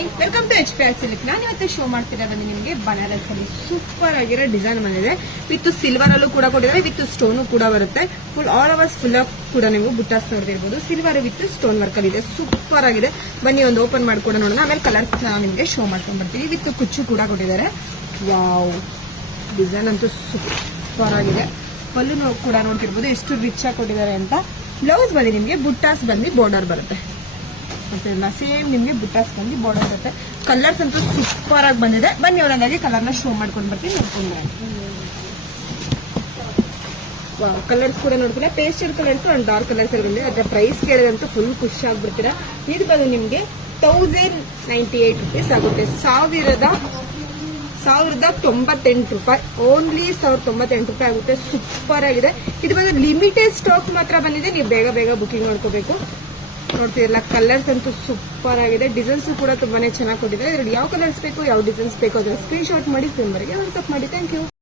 Hi, welcome to HPR silk. ನಾನು ಇವತ್ತು show ಮಾಡ್ತಿರೋದು ನಿಮಗೆ ಬನಾರಸ್ ಅಲ್ಲಿ ಸೂಪರ್ ಆಗಿರೋ ಡಿಸೈನ್ ಬಂದಿದೆ. ವಿತ್ ಸಿಲ್ವರ್ ಅಲ್ಲೂ ಕೂಡ ಕೊಟ್ಟಿದ್ದಾರೆ, ವಿತ್ ಸ್ಟೋನ್ ಕೂಡ ಬರುತ್ತೆ. Full all overs full of ಕೂಡ ನೀವು ಬುಟ್ಟಾಸ್ ನೋಡ್ತಿರ್ಬೋದು. ಸಿಲ್ವರ್ ವಿತ್ ಸ್ಟೋನ್ ವರ್ಕ್ ಅಲ್ಲಿ ಇದೆ, ಸೂಪರ್ ಆಗಿದೆ. ಬನ್ನಿ ಒಂದು ಓಪನ್ ಮಾಡ್ಕೊಡ ನೋಡೋಣ. ಆಮೇಲೆ ಕಲರ್ಸ್ ನಿಮಗೆ ಶೋ ಮಾಡ್ಕೊಂಡ್ ಬರ್ತೀವಿ. ವಿತ್ ಕುಚ್ಚು ಕೂಡ ಕೊಟ್ಟಿದ್ದಾರೆ. ವಾವ್, ಡಿಸೈನ್ ಅಂತೂ ಸೂಪರ್ ಆಗಿದೆ. ಪಲ್ಲು ಕೂಡ ನೋಡ್ತಿರ್ಬೋದು ಎಷ್ಟು ರಿಚ್ ಆಗಿ ಕೊಟ್ಟಿದ್ದಾರೆ ಅಂತ. ಬ್ಲೌಸ್ ಬಂದು ನಿಮಗೆ ಬುಟ್ಟಾಸ್ ಬಂದು ಬಾರ್ಡರ್ ಬರುತ್ತೆ. ಮತ್ತೆ ಸೇಮ್ ನಿಮಗೆ ಬುಟ್ಟಾಸ್ ಬಂದು ಬಾರ್ಡರ್ ಬರುತ್ತೆ. ಕಲರ್ಸ್ ಅಂತೂ ಸೂಪರ್ ಆಗಿ ಬಂದಿದೆ. ಬನ್ನಿ ಒಂದೊಂದಾಗಿ ಕಲರ್ನ ಶೋ ಮಾಡ್ಕೊಂಡು ಬರ್ತೀನಿ, ನೋಡ್ಕೊಂಡ್ರೆ. ಕಲರ್ಸ್ ಕೂಡ ನೋಡ್ತೀರಾ, pastel colours and dark colours ಅಲ್ಲಿ ಬಂದಿದೆ. ಅದರ ಪ್ರೈಸ್ ಕೇಳಿದಂತೂ ಫುಲ್ ಖುಷಿ ಆಗ್ಬಿಡ್ತೀರಾ. ಇದು ಬಂದು ನಿಮಗೆ 1098 rupees ಆಗುತ್ತೆ. 1098 ರೂಪಾಯಿ, ಓನ್ಲಿ 1098 ರೂಪಾಯಿ ಆಗುತ್ತೆ. ಸೂಪರ್ ಆಗಿದೆ. ಇದು ಬಂದು ಲಿಮಿಟೆಡ್ ಸ್ಟಾಕ್ ಮಾತ್ರ ಬಂದಿದೆ. ನೀವು ಬೇಗ ಬೇಗ ಬುಕಿಂಗ್ ಮಾಡ್ಕೋಬೇಕು. ನೋಡ್ತಿರಲ್ಲ, ಕಲರ್ಸ್ ಅಂತೂ ಸೂಪರ್ ಆಗಿದೆ. ಡಿಸೈನ್ಸ್ ಕೂಡ ತುಂಬಾನೇ ಚೆನ್ನಾಗಿ ಕೊಟ್ಟಿದ್ದಾರೆ. ಇದ್ರಲ್ಲಿ ಯಾವ ಕಲರ್ಸ್ ಬೇಕು, ಯಾವ ಡಿಸೈನ್ಸ್ ಬೇಕು ಅದನ್ನ ಸ್ಕ್ರೀನ್ ಶಾಟ್ ಮಾಡಿ ಫೋನ್ ವರೆಗೆ ವಾಟ್ಸ್ಆಪ್ ಮಾಡಿ. Thank you.